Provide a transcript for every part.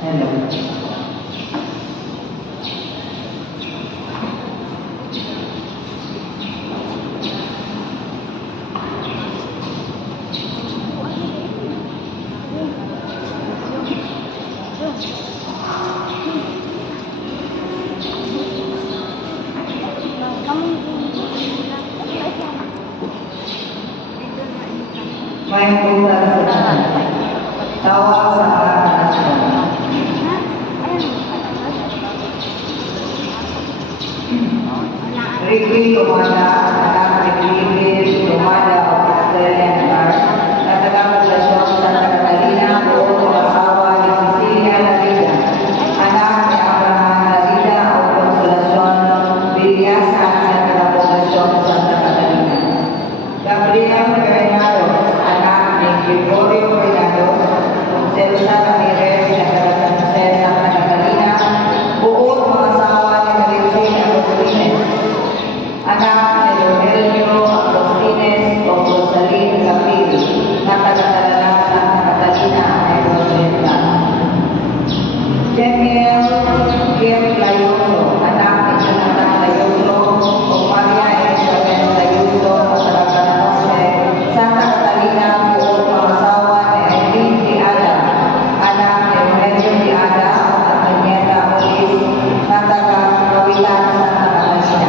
Hello. May punta sa tawag sa atas ko. Rigby Tumada, anak Rigby Tumada of Australian Bar, na taga-populasyon sa Santa Catalina, buong asawa ni Cecilia Larida, anak ni Abraham Larida o Consolacion Villas at na taga-populasyon sa Santa Catalina. Gabriel Bernardo, anak ni Gregorio Bernardo, Celsa Ramirez na taga-San Jose, Santa Catalina, buong asawa ni Maritza Agustines, anak ni Rogelio Agustines o Rosalyn Capil, na taga-Talalang Santa Catalina, Negros Oriental. Daniel Kim Layoso, anak ni Jonathan Layoso o Maria Elizabeth Layoso, na taga-San Santa Catalina, buong asawa ni Eileen Diada, anak ni Rogelio Diada at Daniela Olis, na taga-Kawitan, Santa Catalina.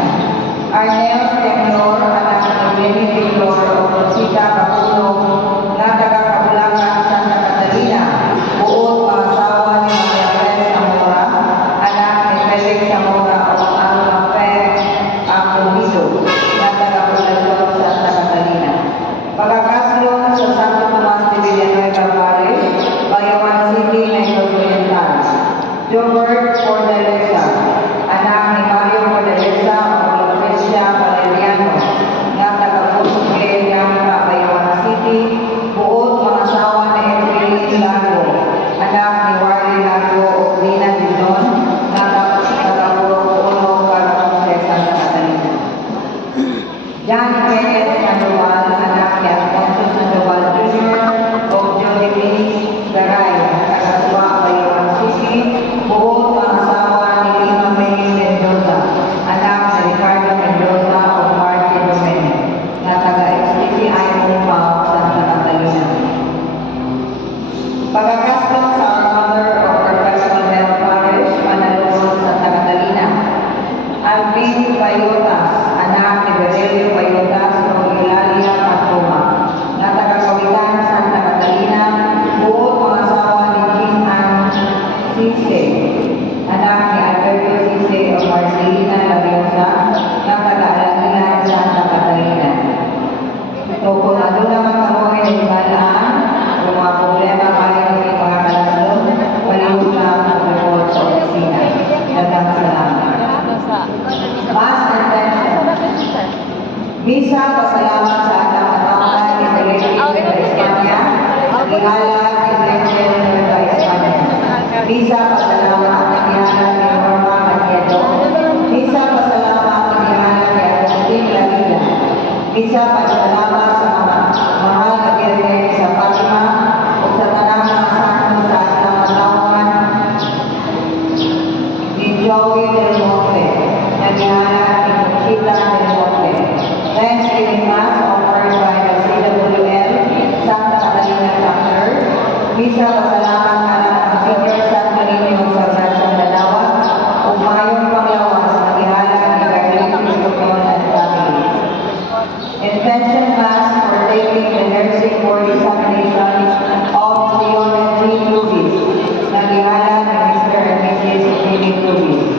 Arnel Temblor, anak ni Jenny Temblor o Rosita Capulo, na taga-Kabulacan, Santa Catalina, buong asawa ni Maria Pérez Zamora, anak ni Felix Zamora o Alma Fe Acumido, na taga-Poblacion, Santa Catalina. Pagkakaslong sa Santo Tomas de Villanueva Parish, Bayawan City, Negros Oriental. Jobert Fortaleza, anak ni Mario Fortaleza o Lucrecia Valeriano, na taga-Pusque, Yangka, Bayawan City, buong mga asawa ni Efrain Lago, anak ni Warley Lago o Dina Dizon, na taga-Purupuno, Carapunce, Santa Catalina. John Kenneth Sandoval, anak ni Alfonso Sandoval Jr. o Josephine Garay, taga-Suwa, Bayawan City, buong mga asawa ni Lima May Mendoza, anak ni Ricardo Mendoza o Martin Domenech, na taga-XTCI Mumao, Santa Catalina. Pagkakaslong sa Our Mother of Perpetual Help Parish, Manalunod, Santa Catalina. Alvin Payotas, anak ni Berelio Payotas o Eulalia Patoma, na taga-Kawitan, Santa Catalina, buong mga asawa ni Jean Ann Cisse, anak ni Alberto Cisse o Marcelina Labiosa, na taga-Alangilan, Santa Catalina. So kung ano naman karoon ng balaan, kung mga problema kayo ng mga kalaslong, palihog lang ang report sa opisina. Dagang salamat. Mass intention. Misa pasalamat sa ating katauhan ni Felipe Nueva Espanya, Ihala ni Rachel Nueva Espanya. Misa pasalamat at Ihala ni Norma Caniedo. Misa pasalamat at Ihala ni Agustin Lavida. Misa pasalamat sa mga mahal na Birhen sa Fatima o sa tanang mga santo sa ating katauhan ni Joey Del Monte, Nagihala ni Conchita Del Monte. Thanksgiving Mass offered by the CWL Santa Catalina Chapter. Misa pasalamat anak ng Senior Santo Niño sa Brasyong Dalawa o mayong panglawas na gihala ni Carlin Cristobal and family. Intention Mass for taking the nursing board examination of Leona G. Lubis na gihala ni Mr. and Mrs. Jimmy Lubis.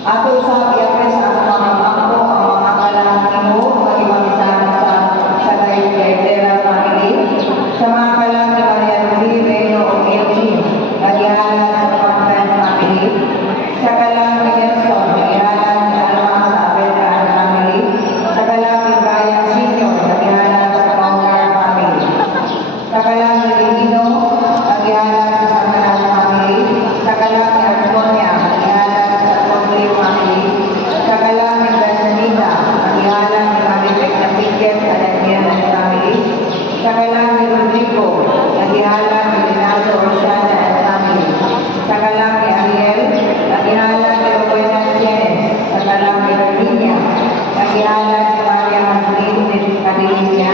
Ato sa biyakes ang mga mangko ang mga kalangkimo magimamisahan sa Gaitera family, sa mga kalang ni Maria Luis Reyno o Eugene, nagihala sa Pampan family, sa kalang ni Nelson, nagihala ni Alma sa Abelard family, sa kalang ni Brian Sr., nagihala sa Paungar family, sa kalang ni Lino, nagihala sa Samanan family, sa kalang ni Artonia, nagihala sa Conley family, sa kalang ni Gasanida, nagihala ni Maribek na Piquet at Daniel family, sa kalang ni Rodrigo, nagihala ni Rinaldo Orsana at family. Sa kalaki Ariel, nagihala ni Rowena Chen, sa kalaki Erlinia, nagihala ni Maria Maslin de Cadilia,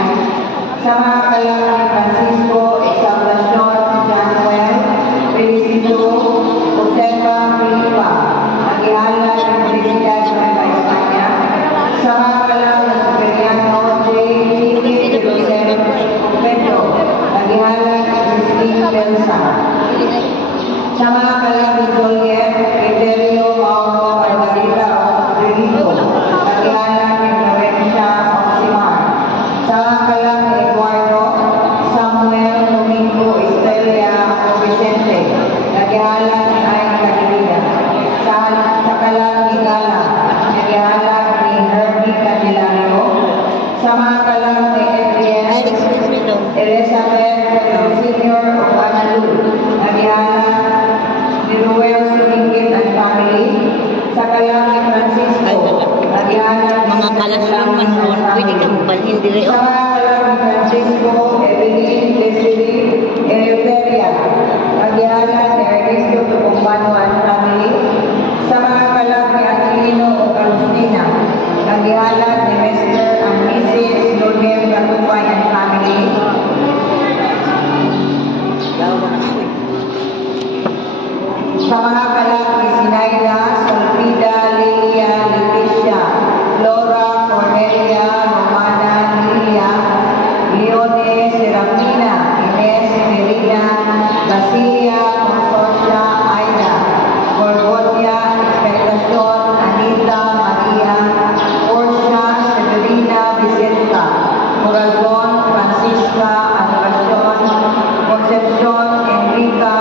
sa mga kalaki Francisco, Exaltacion, Januel, Felicito, Josefa, Filipa, nagihala ni Felicidad Nueva España, sa mga kalaki Superiano, J. Chile, Joseph, Pedro, nagihala ni Christine Belsa, sa mga kalaki Joliet, Criterio, Mauro, Margarita, Benito, nagihala ni Florencia, Oximar, sa mga kalaki Eduardo, Samuel, Domingo, Estrella, o Vicente, nagihala ni Ayn Cadilia, sa kalaki Gala, nagihala ni Herbie Candelario, sa mga kalaki Adrienne, Elizabeth, Senior, o Analu, nagihala ni Ruel Sumingit and family, sa kalaki Francisco, nagihala ni Mga kalasyon man doon, pwede kang balhin dire. sa mga kalaki Francisco, Evelyn, Desiree, Eleuteria, nagihala ni Ernesto Tucumbano and family, sa mga kalaki Aquilino o Carustina, nagihala ni Mr. and Mrs. Lourdes Gatubay and family, sa mga kalaki Sinaida, Solfida, Lilia, Leticia, Flora, Cornelia, Romana, Lilia, Leone, Serafina, Ines, Melina, Basilia, Consorcia, Aida, Gorgonia, Expectacion, Anita, Maria, Portia, Severina, Vicenta, Corazon, Francisca, Adoracion, Concepcion, Enrica,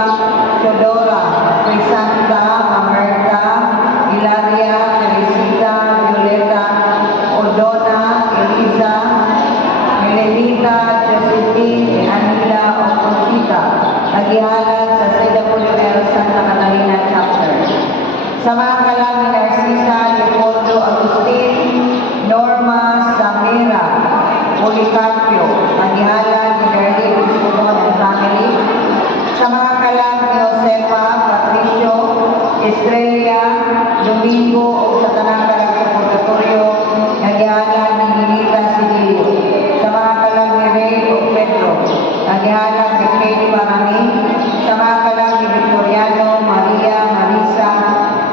Teodora, Crisanta, Mamerta, Hilaria, Teresita, Violeta, Odona, Elisa, Melenita, Josephine, Anila, o Conchita, nagihalan sa CWL Santa Catalina Chapter. Sa mga kalaki Narcisa, Leopoldo, Agustin, Norma, Samira, Policarpio, nagihalan ni Darlene Escobon and family, sa mga kalaki Josefa, Patricio, Estrella, Domingo, o sa tanang kalag sa purgatorio, nagihalan ni Ninita Sidilio, sa mga kalaki Ray o Pedro, nagihalan ni Kate Parani, sa mga kalaki Victoriano, Maria, Marisa,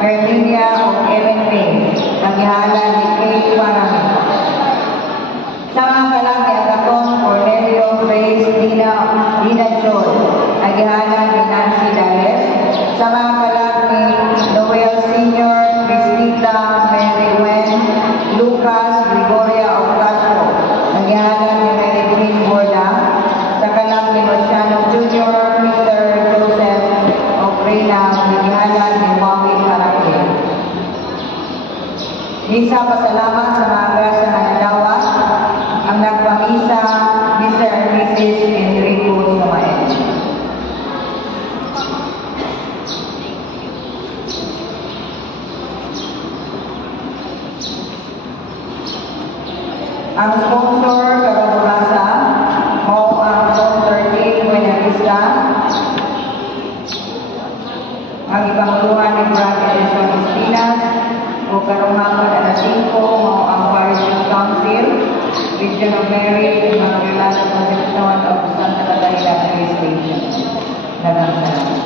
Herminia, o Ellen Payne, nagihalan ni Kate Parani. Sa mga kalaki Agaton, Cornelio, Grace, Dina Joy, nagihala ni Nancy Dales. Sa mga kalaki Noel Sr., Cristita, Mary Wen, Lucas, Gregoria Ocasio, nagihala ni Mary Queen Borda. Sa kalaki Luciano Jr., Peter, Joseph, Obrina, nagihala ni Mami Karake. Misa pasalamat sa mga grasya na nadawa ang nagpamisa Mr. and Mrs. Enrico Sumael. Ang sponsor karong basa mao ang Zone 13 Buena Vista. Ang ipanguluhan ni Brad Edison Espinas o karong hapon alas 5 mao ang Parish Council, Region of Mary, Immaculada Concepcion of Santa Catalina Police Station. Dagang salamat.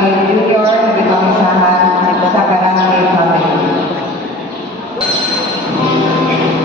Ang junior di pamisahan sa Karangke family. Amen.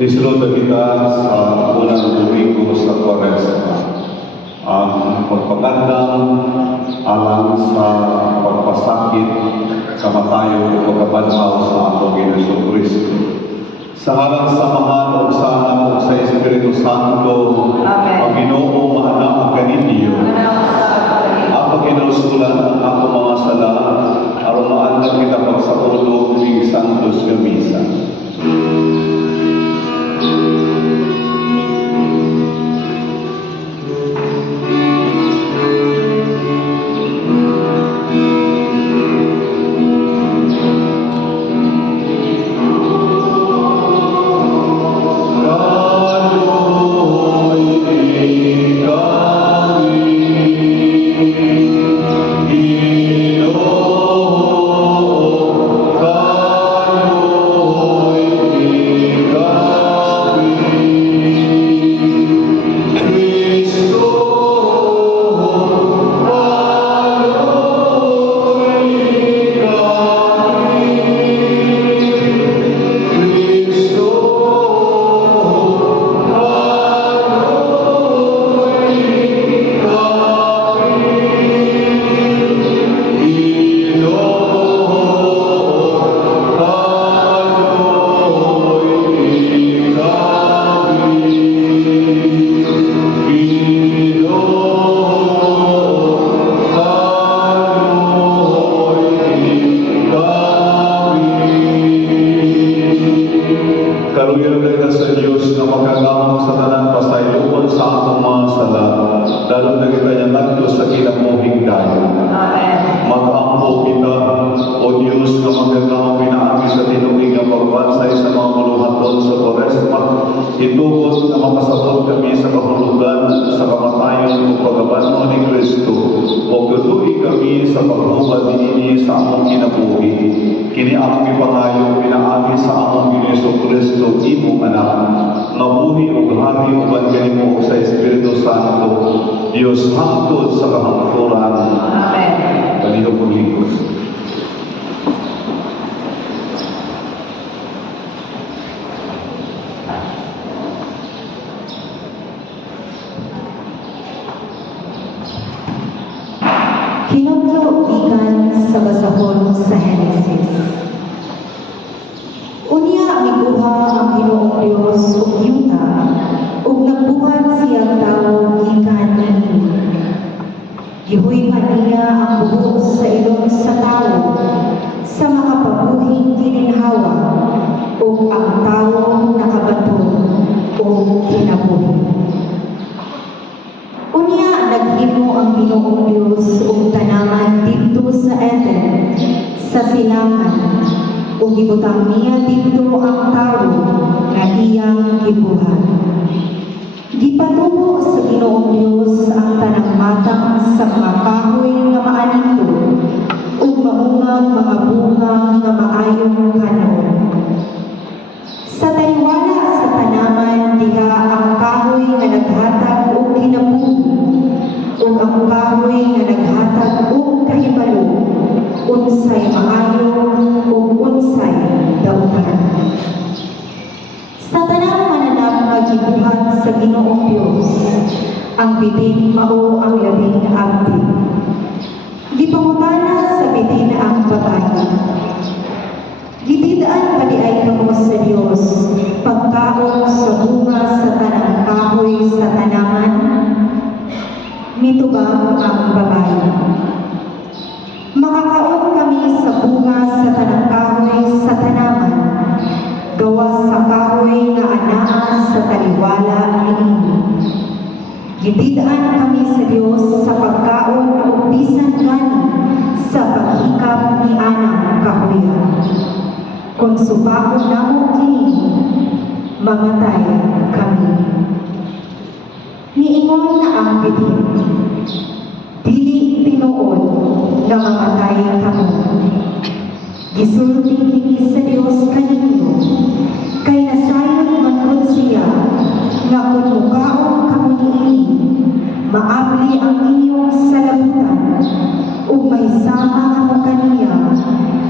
Nisluta kita sa unang domingo sa Kwaresma. Ang pagpagandang alang sa pagpasakit, kamatayon o pagkabanhaw sa atong Ginoong Kristo. Sa ngalan samahan o usahan o sa Espiritu Santo, ang Ginoo maanak kaninyo. Ako kinusulan ang ako mga sala, aron maandag kita pagsaulog ng Santos nga Misa. Kaluyan na sa Diyos na magkagamang sa tanan pasayloon sa atong mga sala, lalo na kita niya nagdo sa kinamuhing dayon. Mag-ampo kita, O Diyos, na magkagamang pinaagi sa tinubig na pagbansay sa mga maluhaton sa Kwaresma, itugos na makasabot kami sa kahulugan, sa kamatayon o pagkabanmo ni Kristo, o tutuloy kami sa paghubad niini sa among kinabuhi. Kini among ipangayo pinaagi sa among Ginoong Kristo, imong anak, mabuhi o hari o banganimo sa Espiritu Santo, Diyos hangtod sa kahangturan. Amen. Kanino pong lingkod. Kinudlo ikan sa basahon sa Henesis. Unya miguha ang Ginoong Dios ug yuta, ug nagbuhat siyang tawo gikan kanina. Gihuy-an niya ang buhok sa ilong sa tawo, sa makapabuhing gininhawa, ug ang tawo nakabato o kinabuhi. Unya naghimo ang Ginoong Dios ug tanaman didto sa Eden, sa silangan, ug gibutang niya didto ang tawo nga iyang gibuhat. Gipatubo sa Ginoong Dios ang tanang matang sa mga kahoy nga maanito ug maungang mga bunga nga maayong kanon. Sa taliwala sa tanaman diha ang kahoy nga naghatag og kinabuhi ug ang kahoy nga naghatag og kahibalo, unsay maayo ug unsay dautan. Sa tanang mananap nga gibuhat sa Ginoong Dios, ang bitin mao ang labing abdi. Gipangutana sa bitin ang babae. Gitidaan pa di ay kamo sa Dios, pagkaon sa bunga sa tanang kahoy sa tanaman, mitubang ang babae. Makakaon kami sa bunga sa tanang kahoy sa tanaman, gawas sa kahoy nga anaa sa taliwala niini. Gitidaan kami sa Dios sa pagkaon ug bisan gani sa paghikap ni anang kahoyan. Kung supakon namo kini, mamatay kami. Niingon na ang bitin, dili tinuod na mamatay kami. Gisulti kini sa Dios kaninyo, kay nasayod man kun siya, nga kung mukaon kamo niini, maabli ang inyong salabutan, ug mahisama kamo kaniya,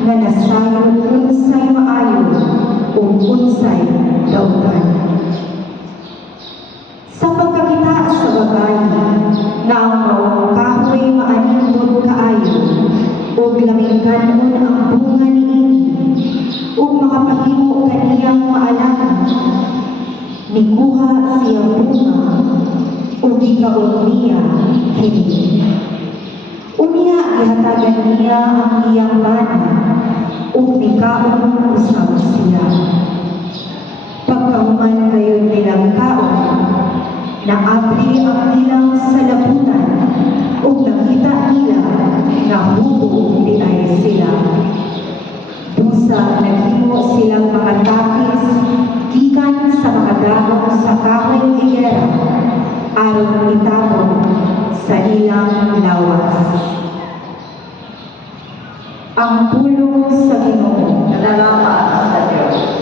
nga nasayod unsay maayo ug unsay dautan. niya kini. Unya ihatagan niya ang iyang bana ug nikaon usab siya. Pagkahuman kayo nilang kaon, naabli ang ilang salaputan ug nakita nila nga hubo di ay sila. Busa naghimo silang mga takis gikan sa mga dahon sa kahoy higera aron itabon sa ilang lawas. Ang pulong sa Ginoo. Nalalaman sa Diyos.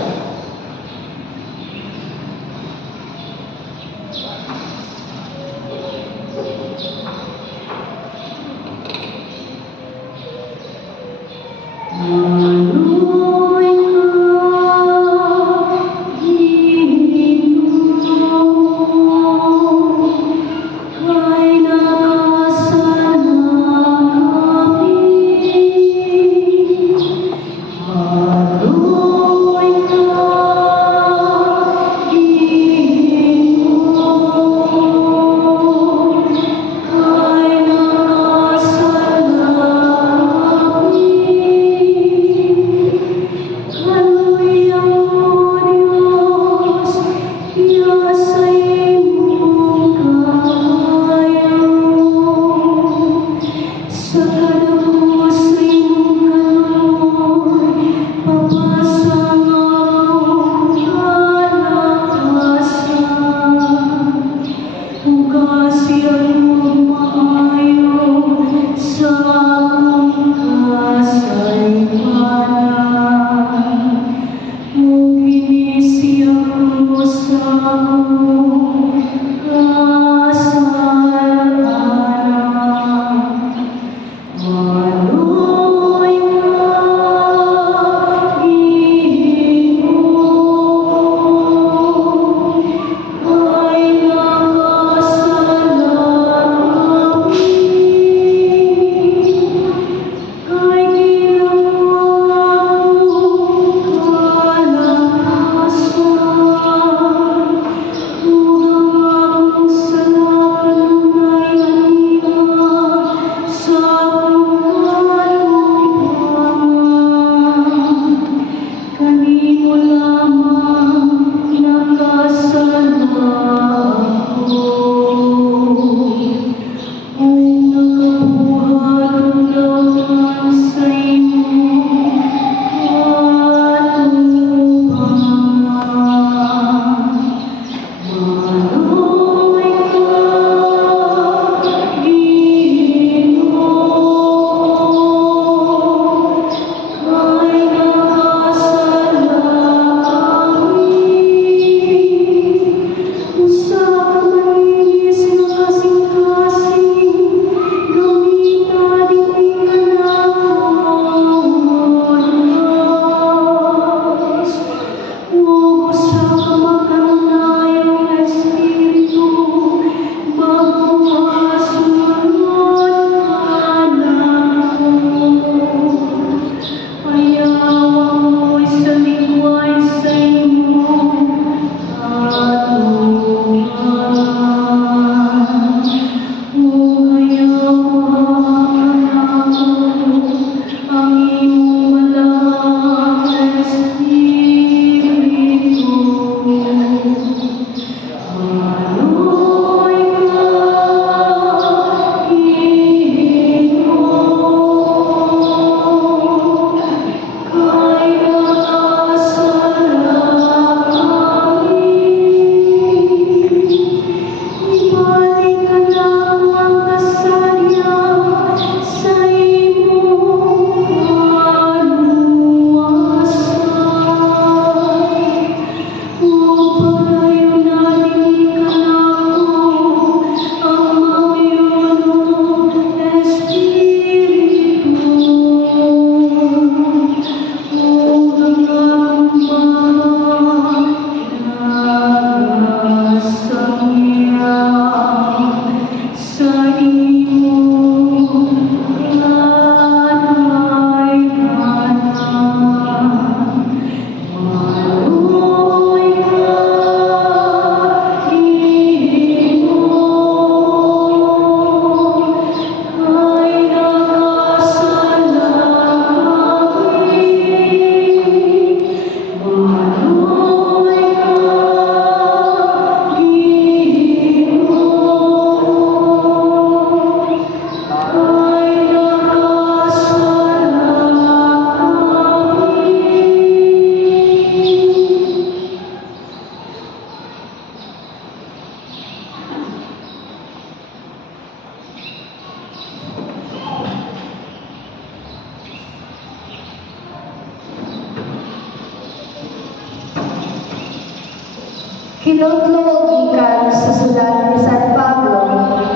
Kinutlo gikan sa sulat ni San Pablo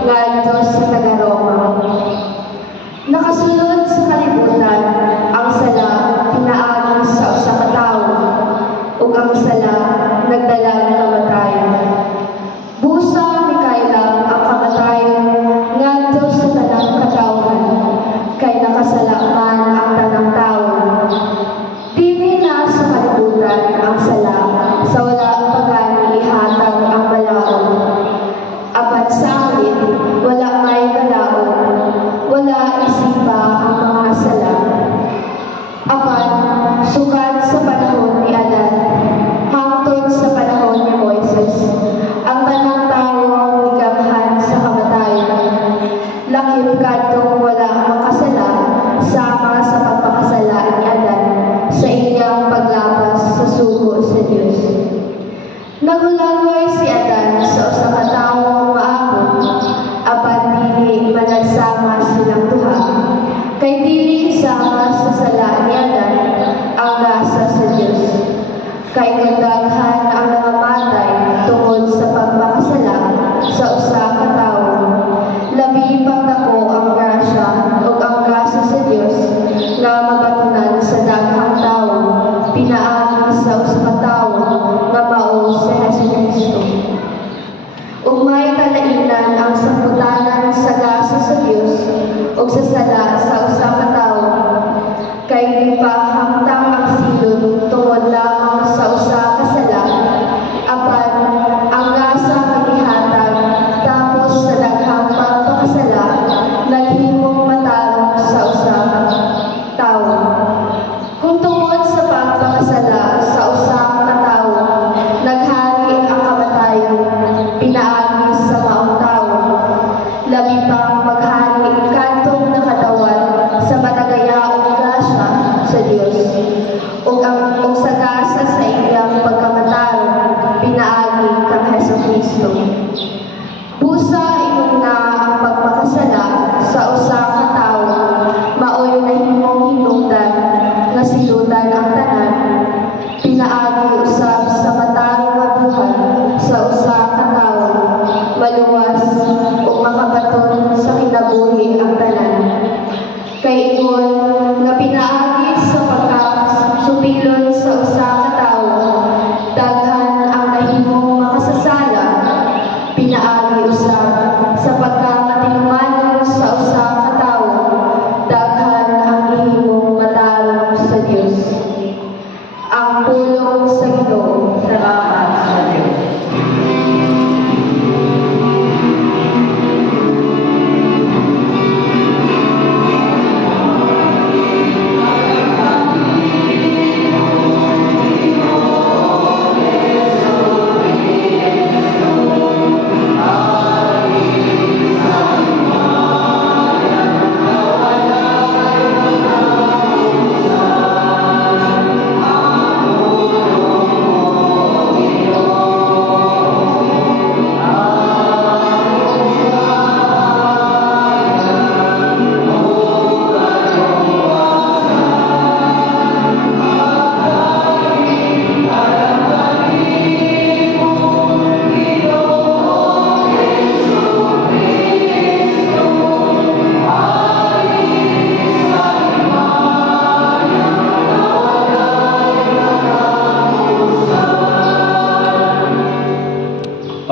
ngadto sa taga-Roma. Nakasulod sa kalibutan ang sala pinaagi sa usa ka tawo ug ang sala nagdalang kamatayon. Busa mikailang ang kamatayon ngadto sa tanang katawhan kay nakasala man ang tanang tawo. Dili na sa kalibutan ang sala sa wala pagani ihatag ang balaod. Apan sa amin, wala may balaod, wala isipa ang mga sala. Apan, sukad sa panahon ni Adan, hangtod sa panahon ni Moises, ang tanang tawo nigamhan sa kamatayon. Lakip kadtong wala makasala sama sa pagpakasala ni Adan sa iyang paglapas sa sugo sa Dios. Nagulangway si Adan sa usa ka tawo maabot, apan dili managsama silang duha. Kay dili sama sa sala ni Adan ang gasa sa Dios. Kay kadaghan ang nangamatay tungod sa pagpakasala sa usa ka tawo. Labi pang dako ang grasya ug ang gasa sa Dios nga mabatunan sa daghang tawo pinaagi sa usa ka tawo nga mao si Jesucristo. Ug may kalainan ang saputanan sa gasa sa Dios ug sa sala sa usa ka tawo. Kay di pa hamtang ang silod tungod lamang sa usa ka sala, apan ang gasa magihatag tapos sa daghang pagpakasala naghimong matarong sa usa ka tawo. Kung tungod sa pagpakasala sa usa ka tawo naghari ang kamatayon pinaagi sa maong tawo, labi pang maghari kadtong nakadawat sa matagayaong grasya sa Dios ug sa gasa sa iyang pagkamatarong pinaagi kang Jesucristo. Busa inuna ang pagpakasala sa usa ka tawo maoy nahimong hinungdan nga silutan ang tanan pinaagi usab sa matarong nga buhat sa usa ka tawo maluwas ug makabaton sa kinabuhi ang tanan. Kay ingon nga pinaagi sa pagkasupilon sa usa ka tawo daghan ang nahimong makasasala pinaagi usab sa pagkamatinumanon sa usa ka tawo daghan ang ihimong matarong sa Dios. Ang pulong sa Ginoo. Salamat sa Diyos.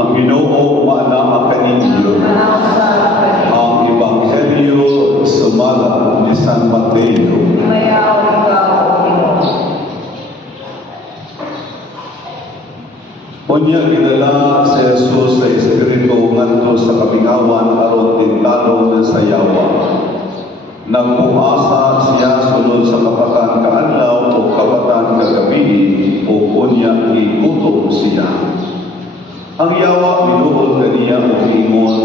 Ang Ginoo maanaa kaninyo. Ang Ebanghelyo sumalat ni San Mateo. Mayaw ikaw, O Ginoo. Unya ginala si Jesus sa Espiritu ngadto sa kamingawan aron tintado ng sayawa. Nagpuasa siya sulod sa kapatan kaadlaw o kapatan kagabi o unya ikutom siya. Ang yawa minuod kaniya o ingon,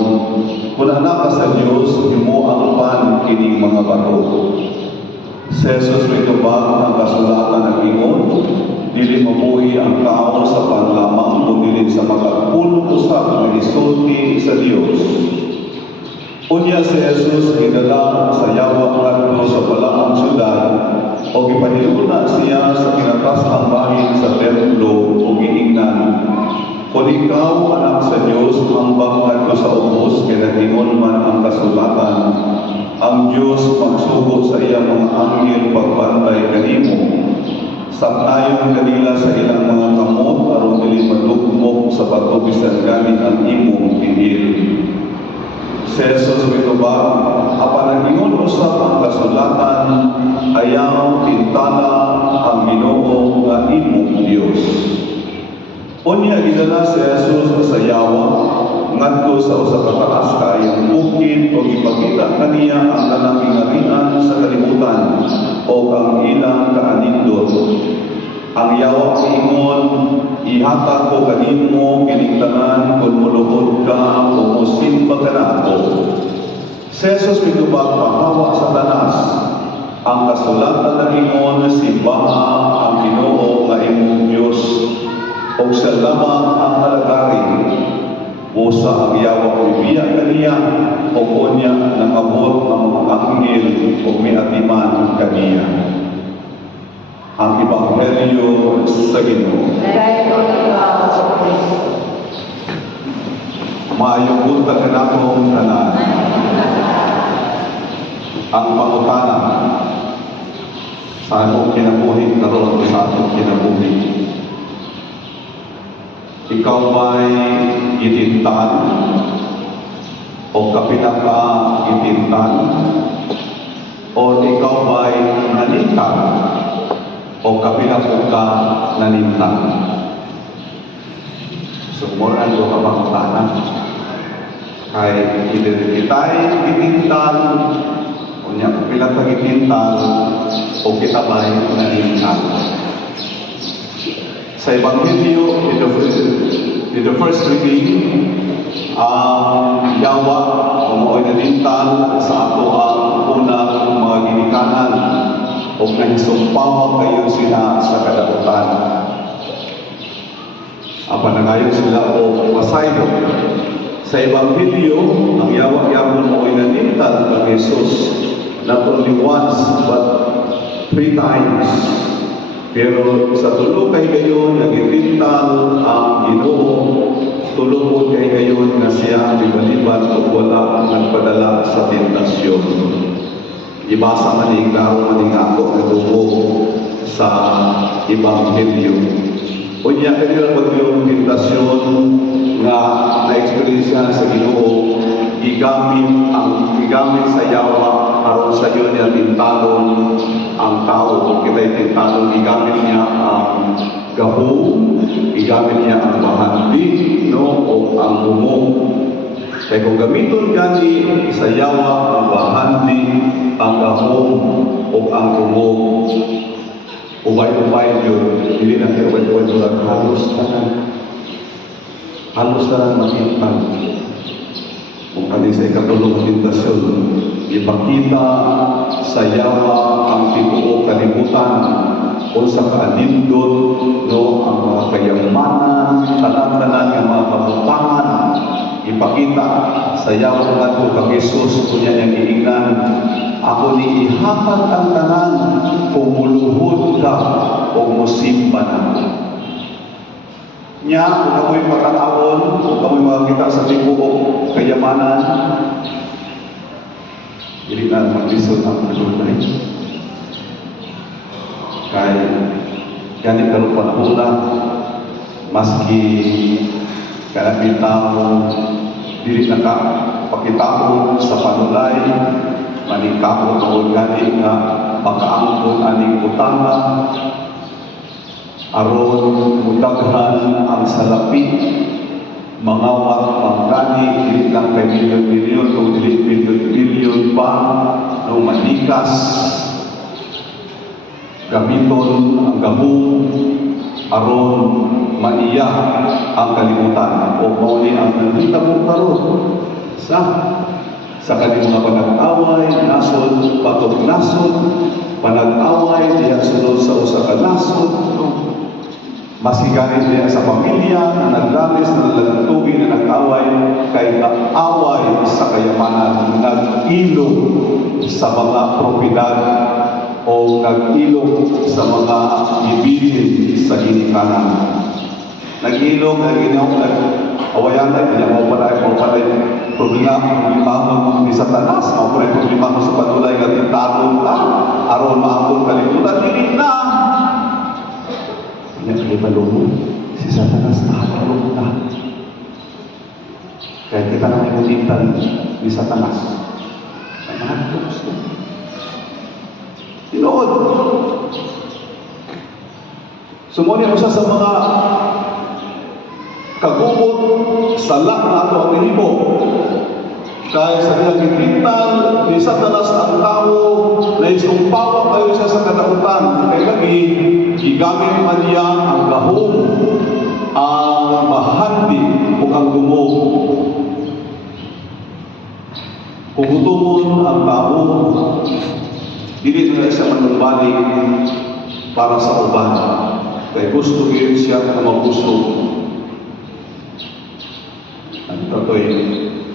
kung anak ka sa Diyos, himo ang pan kining mga bato. Si Jesus may tubag ang kasulatan ng ingon, dili mabuhi ang tao sa pan lamang kung dili sa magpulong usap ng isulti sa Diyos. Unya si Jesus gidala sa yawa ngadto sa balaang syudad o gipaniluna siya sa kinatas-ang bahin sa templo o giingnan. Kung ikaw, anak sa Diyos, ang bangkad ko sa ubos, kaya nag-ingon man ang kasulatan, ang Diyos magsugo sa iyang mga anghel pagbantay kanimo. Saktayon kanila sa ilang mga kamot, aron dili madugmok sa bato bisan gamit ang imong tinil. Si Jesus mitubag, apan nag-ingon usab ang kasulatan, ayaw pintana ang Ginoo nga imong Dios. Unya gidala si Jesus sa yawa ngadto sa usa ka taas kayang bukid o ipakita kaniya ang kanang ingarian sa kalibutan o ang ilang kaanindot. Ang yawa ingon, ihatag ko kanimo kining kung muluhod ka o musimba ka nako. Si Jesus mitubag pahawa sa tanas. Ang kasulatan na ingon, simbaha ang Ginoo nga imong Dios o sa lamang ang halagari. Usa ang yawa o biya kaniya o kunya nakabot ang mga anghel o miatiman kaniya. Ang Ebanghelyo sa Ginoo. Maayong buntag kanakong tanan. Ang pangutana sa atong kinabuhi karon sa atong kinabuhi. Ikaw ba'y itintan o kapinaka itintan o ikaw ba'y nanintan o kapinako ka nanintan? Sumuran ko ka bang tanan? Kay kita'y itintan o niya kapinaka itintan o kita ba'y nanintan? Sa Ebanghelyo, in the first reading, yawa o mao'y nanintan sa ato ang unang mga ginikanan o nagsumpawa kayo sila sa kadakutan. Panangayon sila o masayo. Sa Ebanghelyo, ang yawa-yawa mao'y nanintan ng Jesus not only once but 3 times. Pero sa tulo kay gayon, nagitintal ang Ginoo, tulo po kay gayon nga siya libaliban o wala ang nagpadala sa tentasyon. Ibasa man ni klaro man ni ako nagdugo sa Ebanghelyo. Unya kanila pag yung tentasyon nga na-experience sa Ginoo, igamit sa yawa aron sa iyo niya tintalon ang tao. Kita'y tintalon, igamit niya ang gahong, igamit niya ang bahandi, no, o ang bumong. Kaya kung gamiton gani sa yawa ang bahandi, ang gahong, o ang bumong, ubay-ubay yun, hindi na kayo ubay-ubay doon, halos na makintang. Kung kani sa ikatulong tentasyon, ipakita sa yawa ang tituo kalibutan o sa kaanindot, no, ang mga kayamanan, tanan-tanan ng mga kabutangan. Ipakita sa yawa nga ito kang Jesus, kunya niyang iingnan, ako ni ihatag ang tanan kung muluhod ka o musimba na. Nya, kung ako'y patanawon, kung ako'y makakita sa tibuok kayamanan, hindi na mag-lisod ang malunay. Kaya, ganit ka lupa na hula, maski kanapin tao, dili na ka pakitao sa panulay, manikao na organik na makaangkon aning utanga, aron mudaghan ang salapi, mangawat mangkani, dili lang kay milyon-milyon o dili milyon-milyon pa no manikas, gamiton ang gahong aron maiya ang kalimutan o mauli ang nandita mo karon sa kanilang mga panag-away, nasod, patog nasod, panag-away, diya sunod sa usa ka nasod, masiganin diya sa pamilya na nagdalis, na nagtugin, na nag-away, kay kaaway sa kayamanan, nag-ilog sa mga propiedad o nag-ilog sa mga ibilin sa ginikanan. nag-ilog, nag-awayan tayo, kanya mo pala problema ni Satanas, o problema mo sa patulay nga tintarong ka, aron maangkong kalimutan, hindi na. Nagkalibalong si Satanas nakakalong na. Kaya kita na imulitan ni Satanas. Ay nakatulog. Tinood. Sumuni mo siya sa mga kagubot, sala na ito ang nilimo. Dahil sa pinagkikitan ni Satanas ang tao na isumpawa kayo siya sa katautan. Kaya lagi, igamit man niya ang gahong, ang mahandi o ang gumog. Kugutumon ang tao, hindi na siya manumbalik para sa uban. Kaya gusto yun siya na mabusog. Ang tatoy,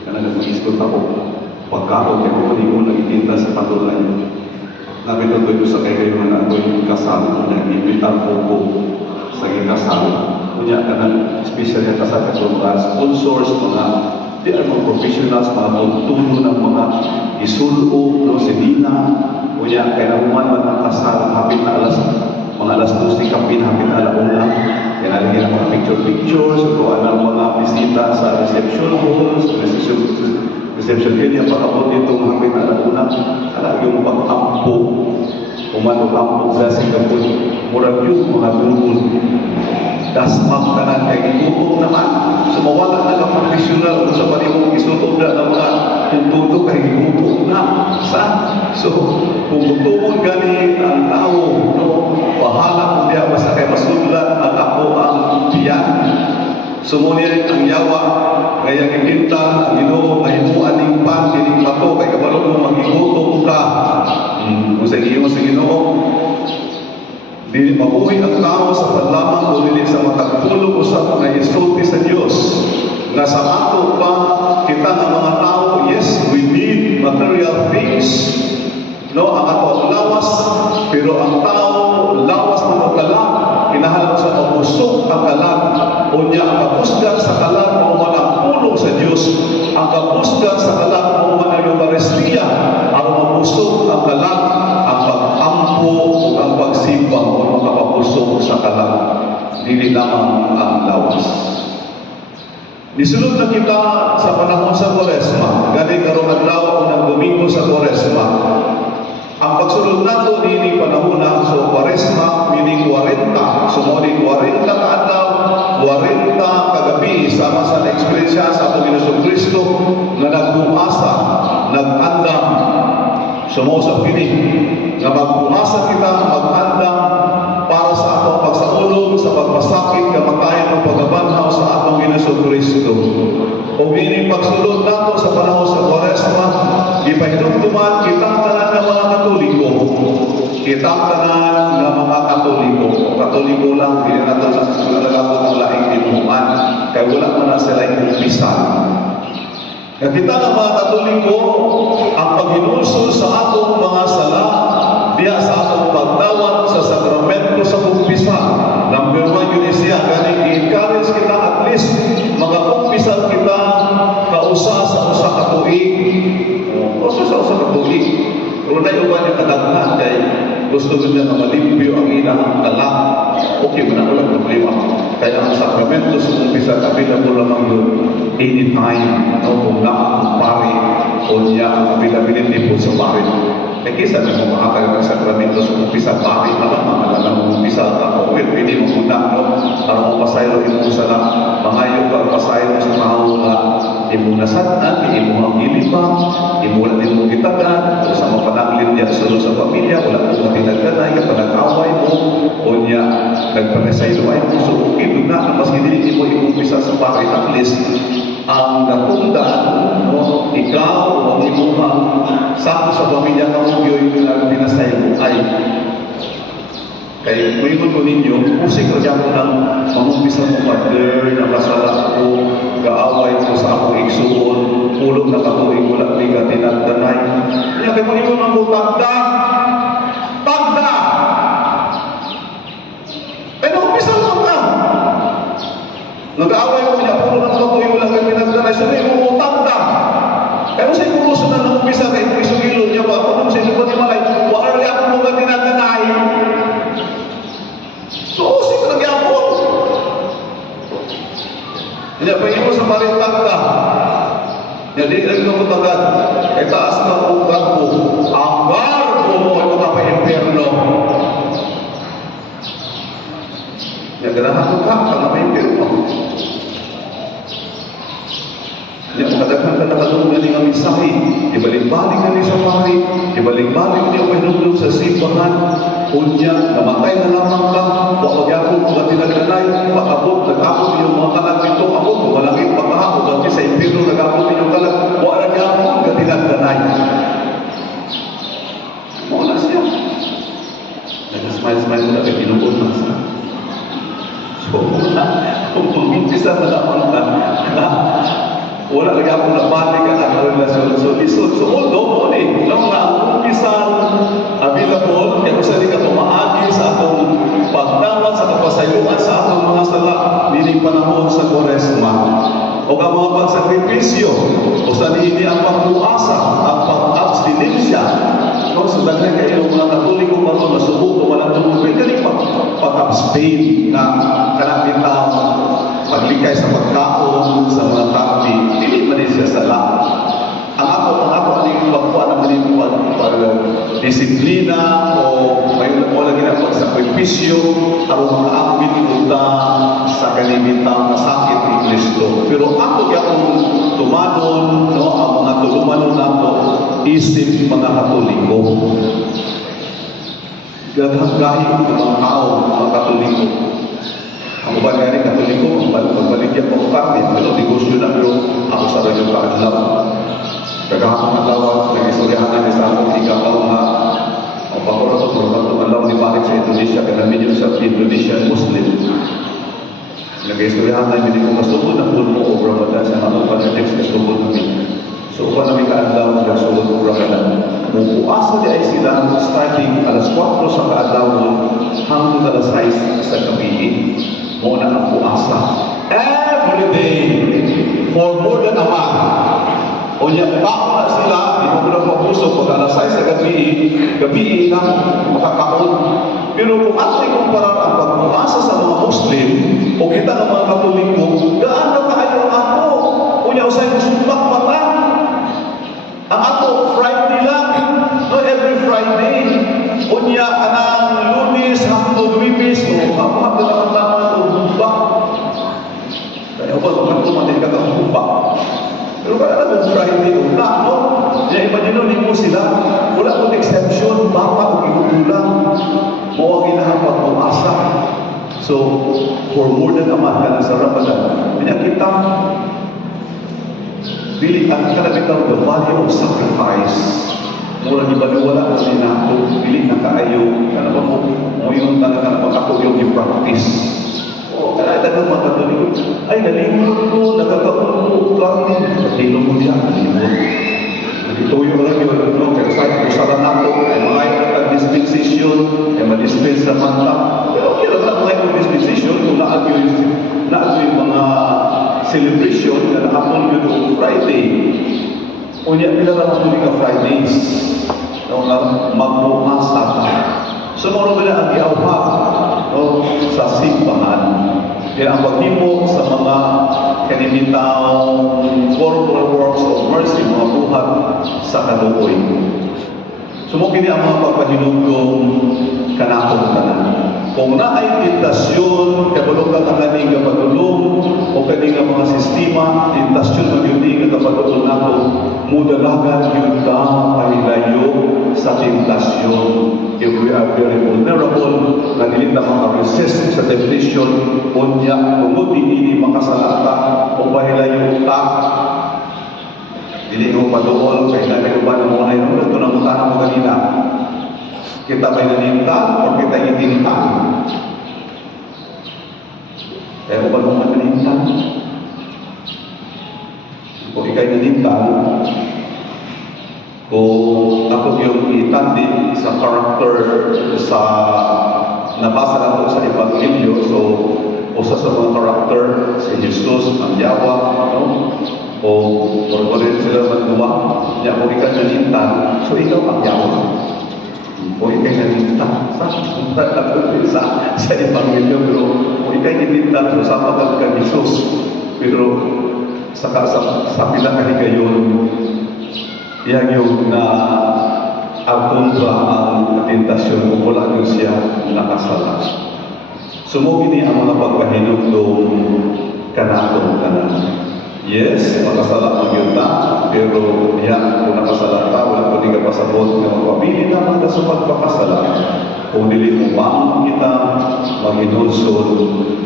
kana nag-iskot ako, pagkakot kaya ko hindi ko nagtitinda sa patulay. Namin tatoy ko sa kayo na ako'y kasal, nag-imitan ko sa kasal. Kunya ka ng special yung kasal katulad, sponsors, mga di ay mga professionals, mga tutuno ng mga isulo, no, sinina. Kunya, kaya naman ang kasal, hapit na mga alas 2 kapin, hapit na alauna. Kaya nalagyan ng mga pictures, o ang mga bisita sa reception halls, reception area, para po dito hapit na alauna. Alam yung pag-ampo, umano-ampo sa Singapore, murag yung mga durun. Dasmang ka na kay itutok naman. Sumawala na ng professional kung sa panimong isutok na ng mga tututok kay itutok na. So, kung tutumon gani ang tao, no, bahala kung diya basta kay masudlan at ako ang tiyan. Sumunir ang yawa, kaya kipintan, ang Ginoo, mahimuan ng pan, dining pato, kay kabalo mo mag-igutom ka. Kung sa iyo sa Ginoo, dili mabuhi ang tao sa panlamang o dili sa matagpulong usap na isulti sa Diyos. Na sa ato pa, kita ng mga tao, yes, we need material things. No, ang ato ang lawas, pero ang tao, lawas na magkalang, kinahalang sa mabusog ang kalang. O niya, ang kapusgan sa kalang, o managpulong sa Diyos. Ang kapusgan sa kalang, o manayukarestiya, ang mabusog ang kalang, ang pag-ampo, o ang pagsibang, o makapapusog sa kalang. Dili lamang ang lawas. Nisulod na kita sa panahon sa Quaresma, galing karong adlaw o ng Domingo sa Quaresma. Ang pagsulod nato nini panahon na so Quaresma meaning 40. So mo ni 40 ka adlaw, 40 kagabi sama sa eksperyensya sa atong Ginoong Kristo nga nagbuasa, nag-andam. So mo sa pini nga magbuasa kita, mag-andam para sa atong pagsaulog sa pagpasakit, kamatayan o pagabanhaw sa atong Ginoong Kristo. O nini pagsulod nato sa panahon sa Quaresma, ipahinumduman kitang tanan ng mga Katoliko. Kitang tanan ng mga Katoliko. O Katoliko lang, hindi na natin sa sulalagapot ng laing dinuman. Kaya wala mo na sila yung umpisan. Kita ng mga Katoliko, ang paghinulsol sa atong mga sala, diya sa atong pagdawat sa sakramento sa umpisa. Number 1 yun siya, galing i-encourage kita at least mga umpisal kita kausa sa usa ka tuig. Usa sa usa ka tuig. Pero na yung yung kadaghan kay gusto nila na malimpyo ang inang talak. Okay, wala walang problema. Kaya ang sakramento sa umpisa, available lamang yun anytime. Kung nakakupari o niya ang availability po sa pari. Eh kisa na kung makakaroon ng sakramento sa umpisa, pari na lang, mga umpisa ka. O pwede mo muna, no? Para mo pasayro yung usa na, mangayo ka pasayro sa tao na imunasatan, imuhang ilibang, imulan din mo itagan, o sa mapananglin niya sunod sa pamilya, wala po matinagdanay, kapanag-away mo, o niya nagpanasayro ay mo. So, ito na, mas hindi mo imumpisa sa pari, at least, ang natungdan, no, ikaw o ang imuhang sakto sa pamilya ka mo yung pinasay mo ay kaya mayroon ko ninyo, pusing ko dyan ko ng mamumpisa mo partner, nakasala ko, gaaway ko sa akong igsuon, pulog na katuig, wala ni ka tinagdanay. Kaya kayo mayroon ang tagda! Tagda! Kaya nakumpisa mo ka! Nag-aaway ko niya, puro ng patuyo lang ang pinagdanay. So, may umutang na. Kaya sa ikuruso na ng umpisa kay Pisugilo niya ba, ako nung sinubo ni Malay, wala ako mga tinatanay. So, sige lang ako. Hindi, pwede mo sa maritang ka. Hindi, nagkakutagan. Kaya taas na ang garbo. Ang garbo mo ay mga pa-imperno. Yan, ganahan ka, mga pa-imperno. Yan, kadaghan ka nakalungan ng aming sahi. Ibalik-balik na ni sa pari. Ibalik-balik niya ang pinulong sa simbahan. Unya, namatay na lamang ka. Wakagyapo mga tinagdanay. Pakabot, nag-akot yung mga kalag nito. Ako, kung malangit pagkahapon. Kasi sa impirno, nag-akot yung kalag. Wakagyapo mga tinagdanay. Muna siya. Nag-smile-smile mo na kay pinukot na siya. So, kung umpisa na lamang ka, wala lagi akong nabalik ang relasyon. So, although mo ni, lang na ang umpisang available, kaya kung saan ka tumaagi sa akong pagdawat sa kapasayuan sa akong mga sala, nining panahon sa Quaresma. O ang mga pagsakripisyo, o sa hindi ang pagbuasa, ang pag-abstinensya. No, so, dahil kayo mga Katoliko karon nasubuko, walang tumulong, kaya pag-abstain na kanapitang paglikay sa pagkaon, sa mga tabi, hindi man siya sala. Ang ako, aning pagkuha na maning pag-disiplina o may lagi na pagsakripisyo, aron mga amin punta sa kalimitang masakit ni Kristo. Pero ako yung tumanon, no, ang mga tulumanon ako, isip mga Katoliko. Gagahgahin ng mga tao, mga Katoliko. Ang uban nga Katoliko, magbaligyan ko kami, pero negosyo na, pero ako sa radyo kaadlaw. Kagahapon adlaw, nag-istoryahan namin sa akong ikaw nga, ang pagkurato, pagkurato adlaw ni Bakit sa Indonesia, kanamin yung sa Indonesia Muslim. Nag-istoryahan namin, hindi ko masugod na puno o Ramadan sa mga pag-text na sugod namin. So, kung namin kaadlaw, nag-sugod o Ramadan. Mupuasa di ay sila starting alas 4 sa kaadlaw hanggang alas 6 sa gabi. Muna ang puasa. Every day, for more than a month. O yan, bako na sila, di mo na papuso, pag alas 6 sa gabi na makakaon. Pero kung ating kumparar ang pagpuasa sa mga Muslim, o kita ng mga Katoliko, gaano kaayo ako? O yan, usay musumbak mata. Ang ato, Friday lang, no, every Friday. O niya, kanang Lunes, hanggang Lunes, o kapag na naman naman, o bumbak. Kaya ba, magkatumatin ka ng bumbak. Pero kaya naman Friday, o na, no? Kaya imagine ni mo sila, wala kong exception, baka o ginugulang, mawagin na ang pagpumasa. So, for more than a month ka na sa Ramadan, pinakita, Bili ang kalabitaw, the value of sacrifice. Mura di baliwala ko din ako, bili na kaayo, ano ba mo, yung talaga ako yung i-practice. O, kaya dagang mga Katoliko, ay nalimot ko, nagkakaon ko, kami, natilong mo diyan, nalimot. Nagituyo lang yun, no? Kaya sa usaran nato, ay mga yung dispensation, ay ma-dispense na manta. Pero okay lang na mga yung dispensation, kung naagyo yung mga celebration na nakapon yun on Friday. O niya, pinarang ko ka Fridays. No, magbuhasa ka. So, muna ba na ang iawha, no, sa simbahan. Kaya ang paghimo sa mga kanimitang corporal works of mercy, mga buhat sa kaluoy. So, mo kini ang mga pagpahinugong kanakong tanan. Kung naay tentasyon, kabulong ka kaning kapadulong, o kaning mga sistema, tentasyon magyuning kapadulong nato, mudalagan yun ka pahilayo sa tentasyon. If we are very vulnerable, nanilita mga resist sa temptation, unya, kung hindi makasalata, o pahilayo ka, hindi ko paduol, kaya namin ba na muna yun, ito na mutahan mo kanina. Kita may nanintan o kita itintan. Kaya kung ba naman nanintan? Kung ikay nanintan, kung ako yung itandi sa character sa nabasa nato sa Ebanghelyo, so, o usa sa mga karakter, si Jesus, ang Yawa, no? O rin sila magduwa, niya kung ikaw nanintan, so ikaw ang Yawa. O ikaw nanintan, sa Ebanghelyo, pero kung ikaw nanintan, so sama ka Jesus. Pero sa pila kahigayon, yan yung na kontra ang tentasyon kung wala nyo siya nakasala. Sumubi niya ang mga pagkahinugdong kanatong kanan. Yes, makasala ang yun ta, pero yan, kung nakasala ta, wala ko di ka pasabot na magpapili naman ka sa pagpapasala. Kung dili mo maamang kita, mag-inulsol,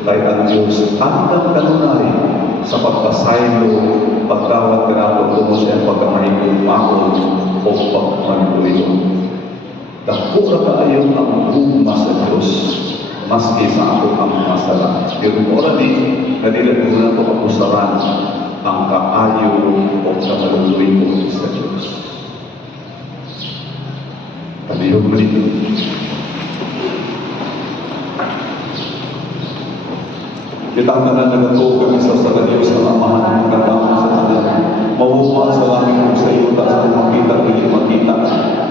kay ang Diyos, andang kanunari sa pagpasaylo, pagkawat kanatong kung siya pagkamahigong makon o pagkamahigong. Dakura kaayon ang bugma sa Diyos, maski sa ako ang masala. Yung oras ni, kanila ko na ito kapusaran ang kaayo o kamaluluin ko sa Diyos. Kaniyong mo dito. Kita na nagatuo kami sa Diyos sa amahan ng kagawang sa kanila. Mabubuhan sa langit kung sa iyo, taas na makita, hindi makita.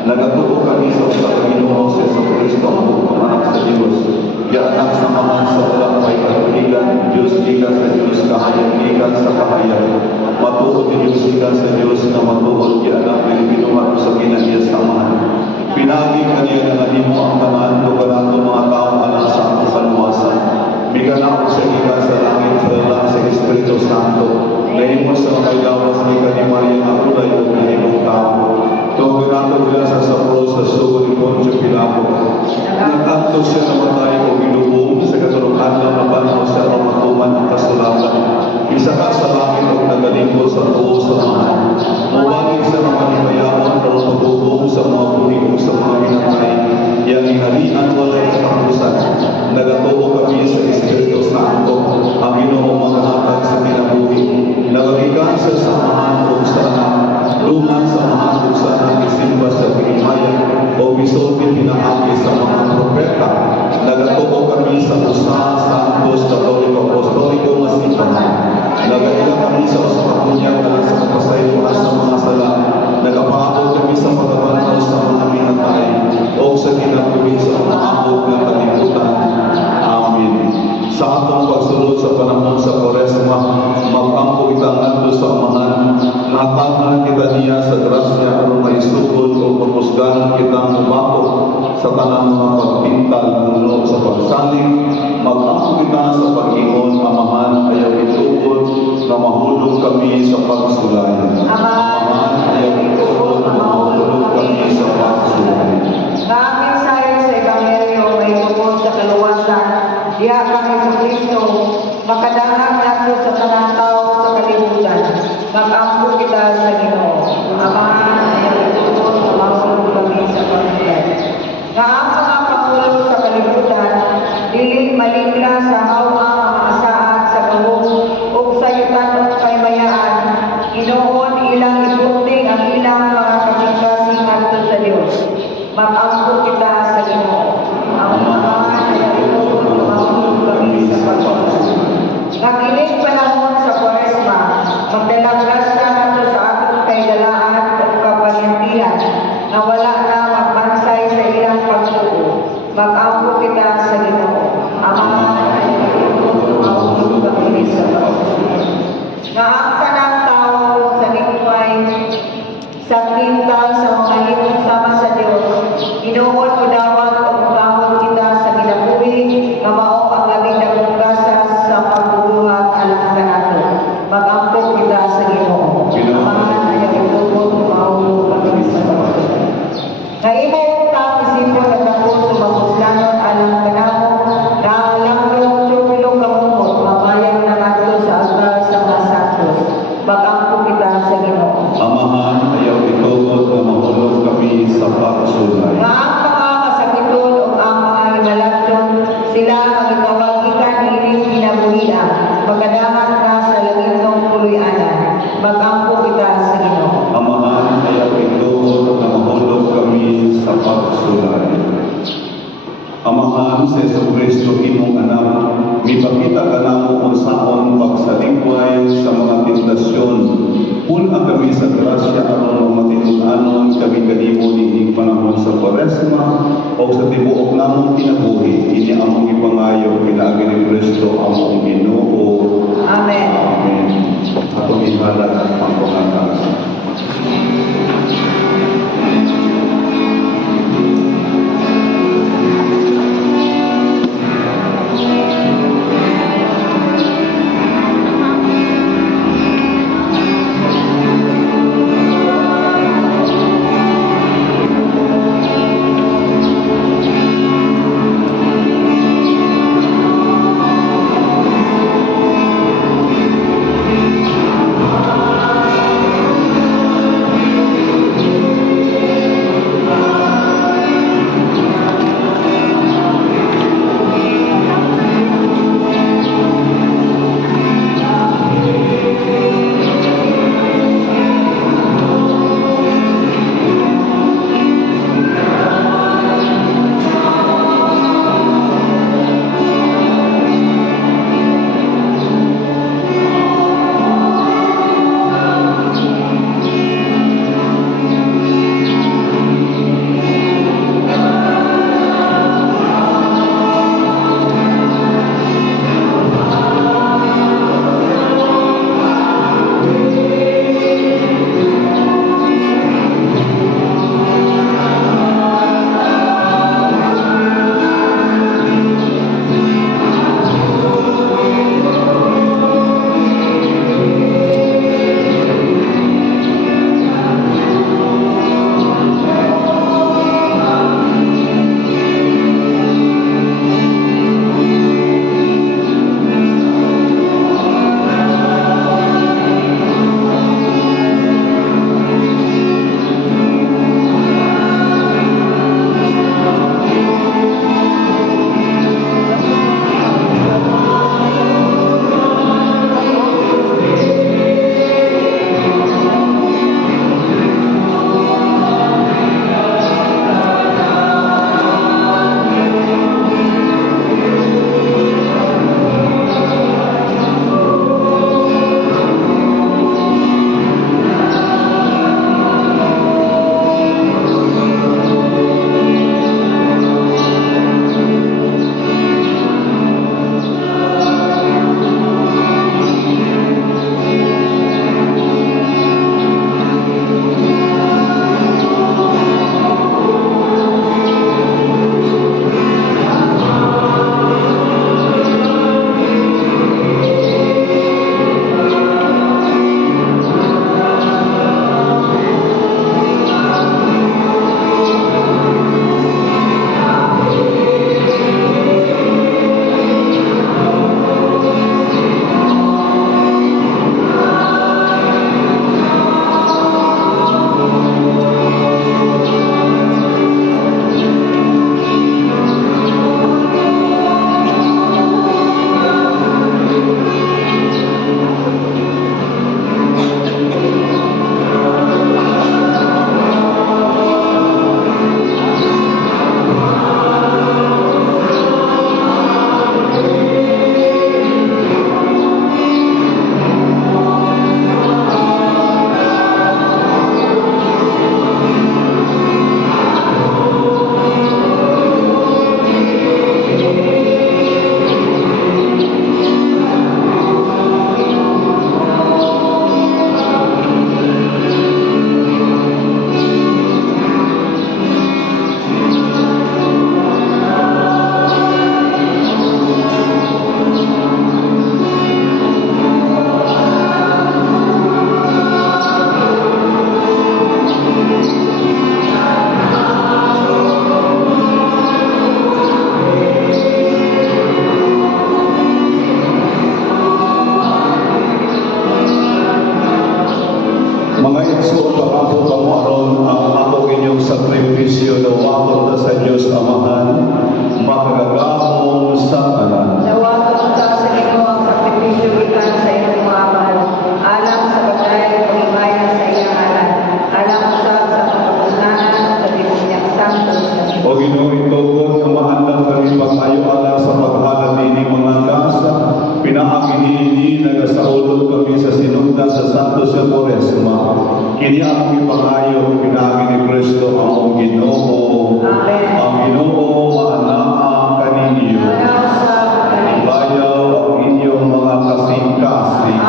Nagatuo kami sa Panginoon sa Kristo, ang pamanak sa Diyos. Yanak sa mga sa walang may katuligan, Diyos ikan sa Diyos, kahayag ikan sa kahayag. Matuod ni Diyos ikan sa Diyos na matuod yanak ng binuhat sa kinagiyas samahan. Pinagi kaniya na nahimo ang tanan, lugalato mga taong anak sa akong kaluwasan. Biganaw sa ikan sa langit sa dalang sa Espiritu Santo. Nahimo sa mga gawas ni Maria na ulay o nahimong tao. Tuganato nila sa sapro sa sugo ni Poncio Pilato. Nagkanto siya na matay o ginubong sa katulungan na panahon siya o matuman ang kasulatan. Isa ka sa langit o nagalingkod sa buo sa mga. Mawagin sa mga limayamon o matubong sa mga buhing sa mga pinatay. Yang inalian walay katapusan. Nagatuo kami sa Espiritu Santo. Ang Ginoo maghahatag sa kinabuhi. Nagagikan sa samahan o sa luman sa mga tuksan isimba sa pinimaya o bisotin pinahagi sa mga propeta. Nagatuo kami sa usa santos katoliko apostoliko masipahan. Nagailan kami sa usapakunyag na sa kapasayuan sa mga sala. Nagapaabot kami sa pagkabanto sa mga minatay o sa kinabuhi sa mga abot ng kalibutan. Amen. Sa atong pagsulod sa panahon sa Koresma, mag-ampo kita ngadto sa amahan. Natahan kita niya sa grasya aron maisugod o mapusgahan kitang umabot sa tanang mga pagpintal puno sa pagsalig. Mag-ampo kita sa pag-ingon, amahan, ayaw itugod na mahulog kami sa pagsulay. Amahan, ayaw itugod na mahulog kami sa pagsulay. Naaming sayo sa Ebanghelyo may tungkol sa kaluwasan, diya kami sa Kristo, makadahang nato sa tanang tao sa kalibutan. Mag-ampo kita sa Ginoo. Amahan, ayaw itugod na mahulog kami sa pagsulay. Nga ang mga pangulo sa kalibutan, dili maligla sa hawa ang mga saad sa gawog o sa yutan o kaymayaan, inoon ilang ibuting ang ilang mga kasing-kasing ngadto sa Dios. Mag-ampo kita sa Ginoo. Ang mga ayaw na mahulog kami sa pagsulay. Nakilig panahon sa Kwaresma, magdalang grasya nato sa atong kaigalaan o kapalintihan na wala na magmansay sa ilang pagtuo. Mag-ampo kita sa Ginoo. Amahan, ayaw mahulog kami sa pagsulay. Nga ang kanang tao sa lingway, sa kintal sa mga himong sama sa Diyos, inuon mo dawat o mutahod kita sa kinabuhi, na mao ang labing dakong gasas sa pagbubuhat alang kanato. Mag-ampo kita sa Ginoo. Amahan, ayaw itugod mahulog kami sa pagsulay. Nga imong tang isipon at ako sumapuslanon alang kanato, na ang langgong tupilong kamumot, mamayang na nato sa altar sa mga santos. Mag-ampo kita sa Ginoo. Amahan, ayaw itugod na mahulog kami sa pagsulay. Nga ang mga kasakiton o ang mga hinalatyon, sila ang ikawagikan ining kinabuhian, magkadahan ka sa langit ng puluyanan. Mag-ampo kita sa Ginoo. Amahan, ayaw itugod na mahulog kami sa pagsulay. Amahan sa Kristo imong anak, mipakita makita ka namo unsaon pagsalingway sa mga tentasyon. Puna kami sa grasya aron matinud-anon kami kanimo nining panahon sa Kwaresma o sa tibuok namong kinabuhi. Ini among ipangayo pinaagi ni Kristo among Ginoo. Amen. Amen. Atong ihalad ang pangalan. O Ginoo, itugon nga maandang kami pag-ayo ala sa paghalad ini mga kasa Pinaagi ni nagasaulog kami sa sinugdan sa Santo sa Quaresma. Kini ang ipangayo, pinaagi ni Kristo ang Ginoo. Ang Ginoo maanaa kaninyo. Bayaw ang inyong mga kasing-kasing.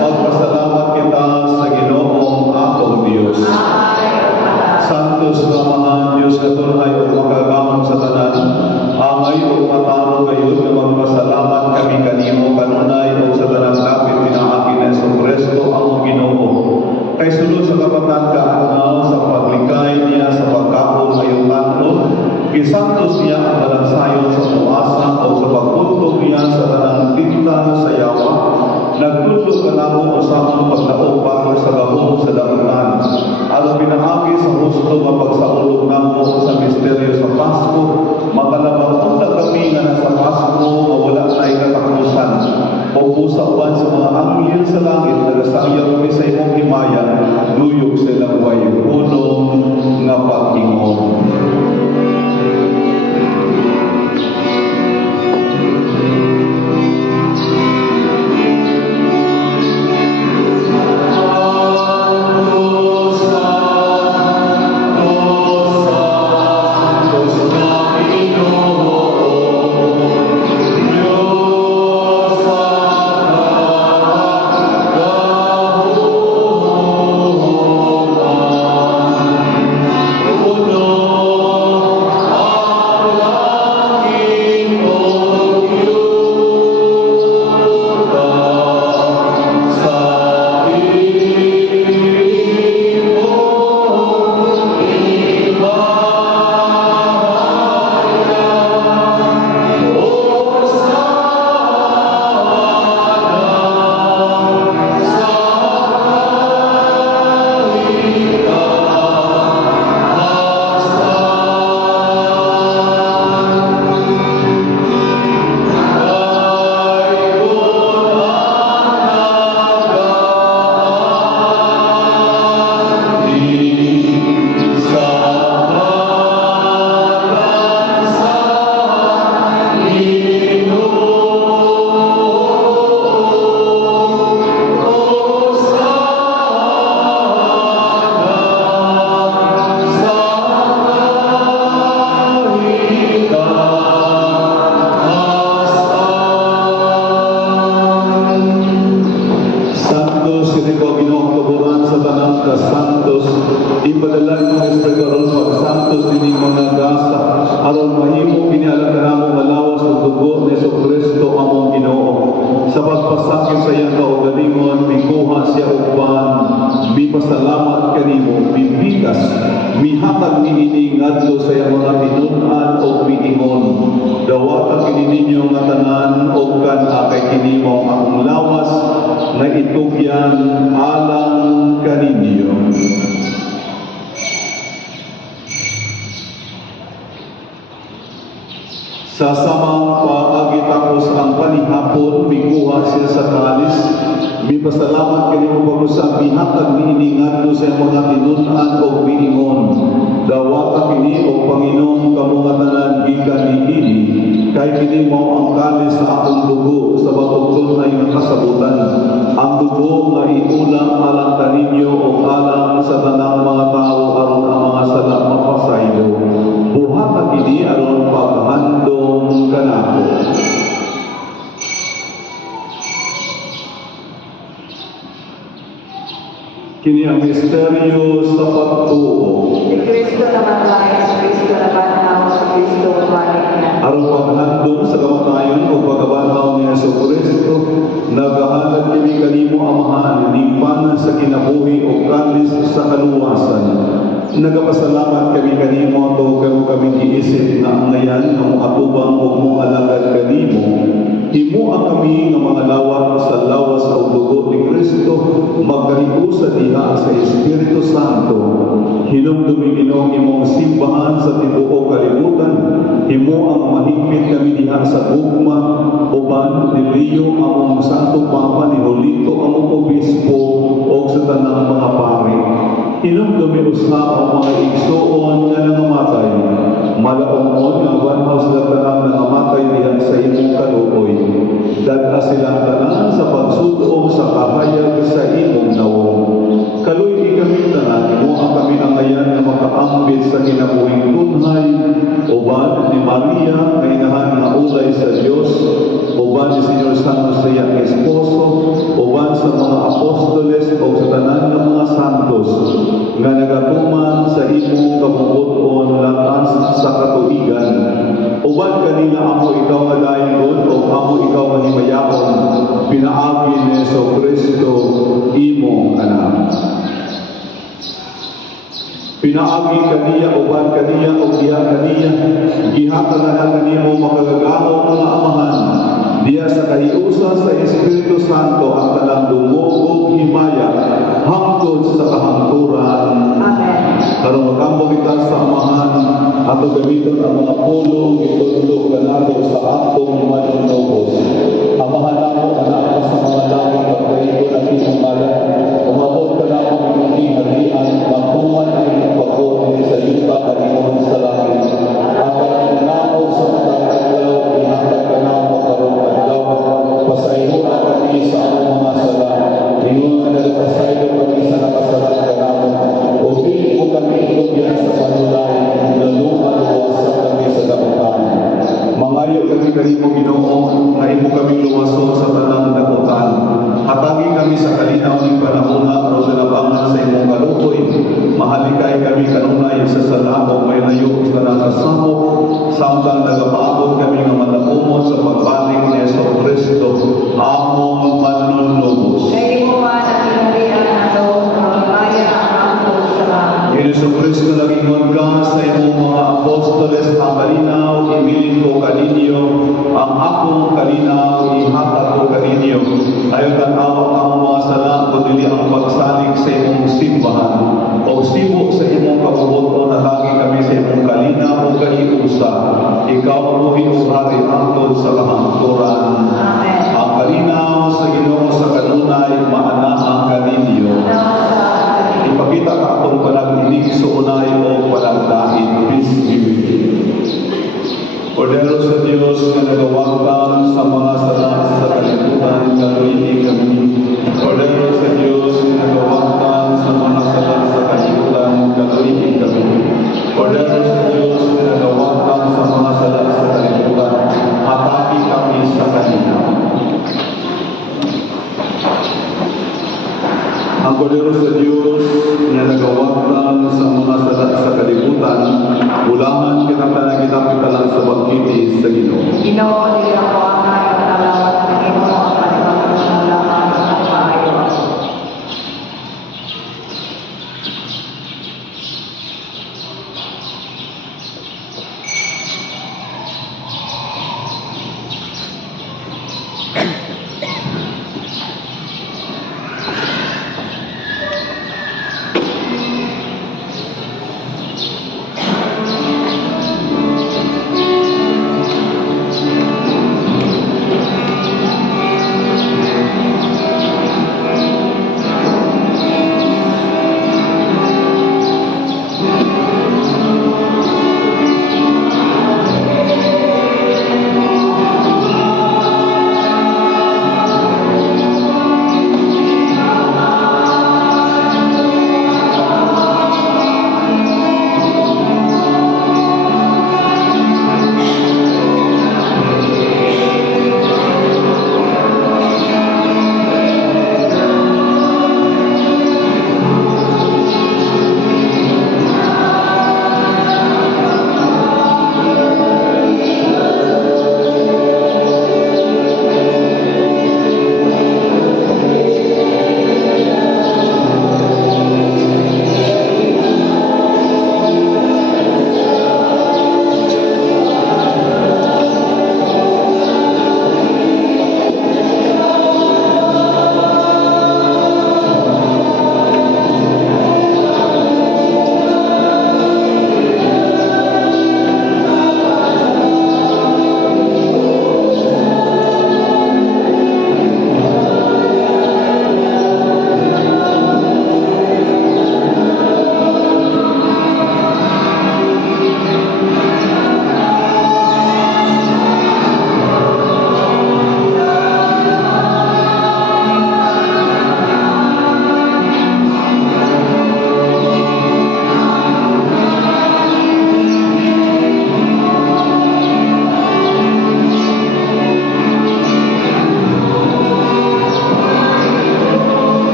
Magpasalamat kita sa Ginoong atong Diyos. Santos Ramahan Diyos katunay o makagamang sa tanan. Angay o mataro kayo na magpasalamat kami kanimo kanunay o sa tanan kapit pinaaki na sa Presto ang Ginoo. Kay sulod sa kapatan kaanaw sa paglikay niya sa pagkapon ngayong tanto, kisantos niya ang balansayon sa tuasan o sa pagpuntog niya sa tanang tinta sa yawa. Nagtulog ka na mo usamang paglaog bago sa gahong sa damutan. At pinaagi sa husto nga pagsaulog na mo sa misteryo sa Pasko, makalabang na kami nga nasa Pasko, mawala na ikatakusan. O usapan sa mga anghel sa langit, nagasangyaw kami sa imong himaya, luyog silang way punong nga pag-ingon. Sa samang paagitapos ang panihapon, mikuha siya sa kalis. Mipasalamat kanimo pag-usap, bihatag niiningan do sa mga tinunan o biingon. Dawata kini o Panginoon kamungatanan gikan ni kini, kay kini mo ang kalis sa akong dugo sa batugton na yung kasabutan. Ang dugo nga iulang alang kaninyo o alang sa tanang mga tao aron ang mga salat mapasaylo. Buhatag kini aron paghandong kanako. Kini ang misteryo sa pagtuo. Si Kristo naman lain, Kristo naman ako sa Kristo balik niya. Aron paghandong sa kamatayon o pagkabanhaw ni Yesu Kristo, nagahanap kini kanimo Amahan, limpanan sa kinabuhi o kalis sa kaluwasan. Nagapasalamat kami kanimo ato kami giisip na ang ngayan ang atubang ug mo alagad kanimo. Himo ang kami nga mga lawak sa lawas o dugo ni Kristo, magkahiusa diha sa Espiritu Santo. Hinumdumi Ginoo imong simbahan sa tibuok kalibutan. Himo ang mahigpit kami diha sa gugma, uban diliyo among Santo Papa ni Julito among obispo o sa tanang mga pari. Hinumdumi usab ang mga igsuon nga nangamatay. Malaong nga banhaw sila tanang nangamatay diha sa imong kaluoy. ni sa Dios, uban ni Senyor Santos sa iyang esposo, uban sa mga apostoles o sa tanan ng mga santos nga nagatuman sa imong kabubuton latas sa katuigan. Uban kanila amo ikaw nga dayon o amo ikaw nga himayaon, pinaagi ni Jesucristo imong anak. Pinaagi kaniya, uban kaniya, o giha kaniya, giha kanahan kanimo makagagahong mga amahan, diya sa kahiusa sa Espiritu Santo ang talang dumugog himaya, hangtod sa kahangturan. Amen. Karong magambo kita sa amahan, ato gamiton ang mga pulong, itulog ka nato sa atong manunobos. Amahan namo, anak sa mga langit, pagkaito ng isang malat, umabot ka na ang inyong harian, magpuman ang inyong pagkuhan sa yuta kanimong sa langit. Ang parang namo sa matang adlaw, ihatag ka na mo karong adlaw, pasaylo na kami sa among mga sala, ingon ka na pasaylo kami sa nakasalat ka namo, o pili mo kami ikugyan sa panulay, nalumaluwasan kami sa dakutan. Mangayo kami kanimo Ginoo, nga imo kami luwason sa tanang dakutan. Hatagi kami sa kalinaw ng panahona aron sa labangan sa imong kalutoy. Mahalikay kami kanunay sa salamo may layo sa nakasamo, samtang nagapaabot kami nga matapumon sa pagbalik ni Jesucristo, among manunubos. Kay mo man ang kinarian nato, magmaya ang hangtod sa langit. Ni Jesucristo nagingon ka sa imong mga apostoles ang kalinaw, ibilin ko kaninyo, ang akong kalinaw, ihatag ko kaninyo. Ayaw tanawag ang mga sala, kundi ang pagsalig sa imong simbahan. O sibo sa imong kabubuton, natagi kami sa imong kalinaw o kahiusa. Ikaw ang buhing hari hangtod sa kahangturan. Amen. Ang kalinaw sa Ginoo sa kanunay, maana ang kaninyo. Ipakita ka akong panag-inig sa unay o panagdain. Peace be with you. Kordero sa Diyos na nagawagtan sa mga sala sa kalibutan, kaluini kami. Kordero sa Diyos na nagawagtan sa mga sala sa kalibutan, kaluini kami. Kordero sa Diyos na nagawagtan sa mga sala sa kalibutan, hatagi kami sa kanina. Ang Kordero sa Diyos na nagawagtan sa mga sala sa kalibutan, ulangan kita lang sa bangkiti sa Ginoo. Ginoo, dili ako ang nagtalawat ng imo ang panibagong laman ng maayo.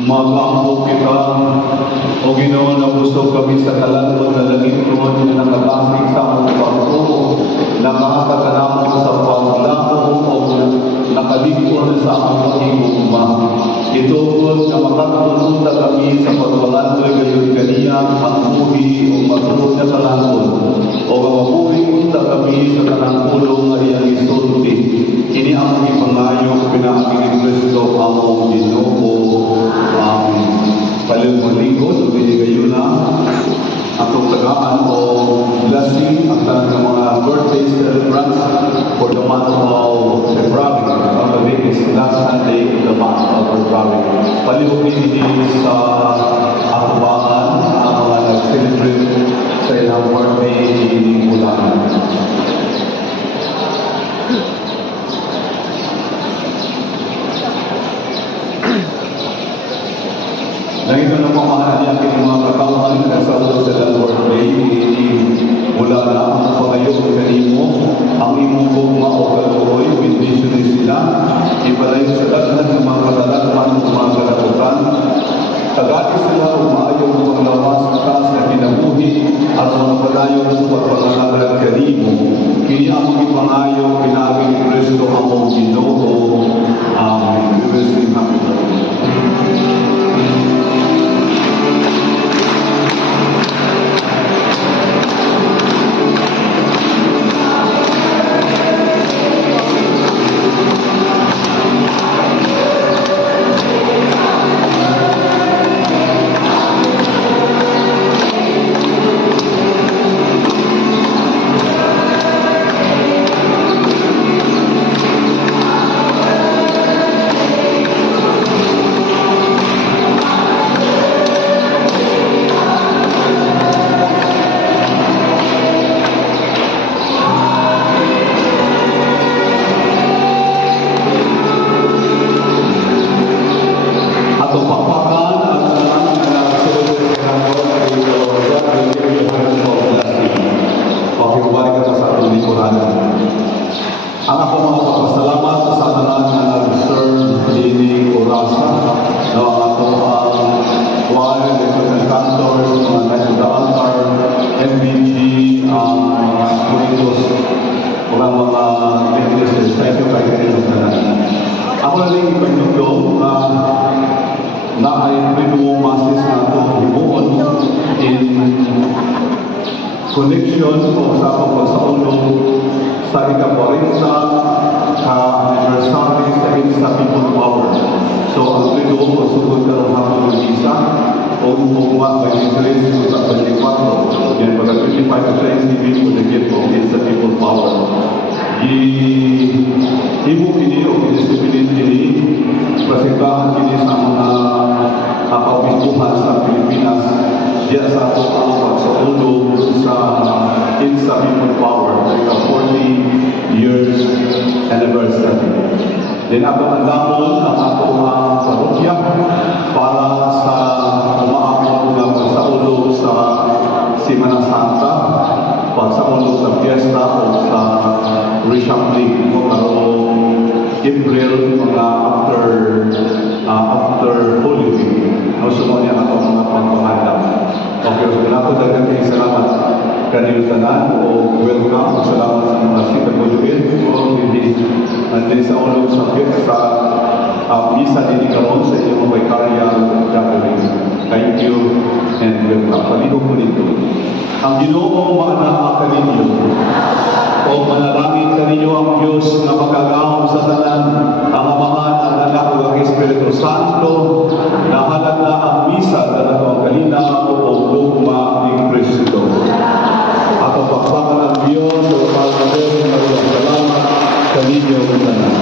Magampo kita, o Ginoo na gusto kami sa kalanod na langit ko na nakatasig sa among pagtuo, nakakatanamo sa paglako o nakaligpon sa among pagigugma. Itugod na makatulunta kami sa pagwalandoy gayon kaniya ang buhi o matulog na kalanod o mabuhi unta kami sa kanang pulong nga iyang isulti. Kini ang ipangayo pinaaging Kristo among Ginoo. Palingkod, binigay na atong tagaan o blessing ang tanang ng mga birthday celebrants for the month of February. Ang gabi is last Sunday of the month of February. Palihugin din sa atubangan ang mga nag-celebrate sa ilang birthday in Bulan. Dahil ito na pamahal niya ang mga katauhan na sa ulo sa Lord Day, mula na ang pangayo ng kanimo, ang imong bugma o kaluoy, bendisyon sila, ipalayo sa lahat ng mga katalagman ng mga karaputan, tagati sila o maayong paglawas sa taas na kinabuhi at mga palayo sa pagpangalan kanimo. Kini ang mga pangayo, pinaging Kristo ang Ginoo. Amen. We will sing happy birthday. Ang ako mga papasalamat sa tanan na nag-serve ini orasa na ang ato ang choir, the cantors, mga national altar, MBG, mga kuritos, mga ministers. Thank you kayo kayo sa tanan. Ako na rin ipagdugdog na ay Triduo Masses na ito himuon in connection o sa pagpasaulong sa ika-40 ka-anniversary sa Insta People Power. So, ang Triduo ko sugod ka ng hapon ng isa o umugma by interest sa 24. Yan, pagka 25 to 30 ko na gift of Insta People Power. Ibu kini o kinisibilin kini presentahan kini sa mga kapamilya sa Pilipinas diya sa ato ang pagsaulong sa Insta People Power sa 40 years anniversary. Then ato ang damon ang ato ang parokya para sa umaabot ng pagsaulong sa Semana Santa, pagsaulong sa fiesta o sa reshuffling o karong April mga after Holy Week. So mo niya ako mga pagpahanda. Okay, so nato daghang kay salamat kaniyong tanan o welcome. Salamat sa mga sita ko jubil o hindi andin sa ulog sa fiesta misa din karon sa inyong vicarial gathering. Thank you and welcome. Palihog mo dito. Ang Ginoo maanaa kaninyo o manalangin kaninyo ang Diyos na makagahom sa tanan, ang Amahan, ang Anak ug ang Espiritu Santo, na halag na ang misa na natawag kalina o lugma ni Kristo. At ang pagpakan ng Diyos o pagkakas ng salamat kaninyo tanan.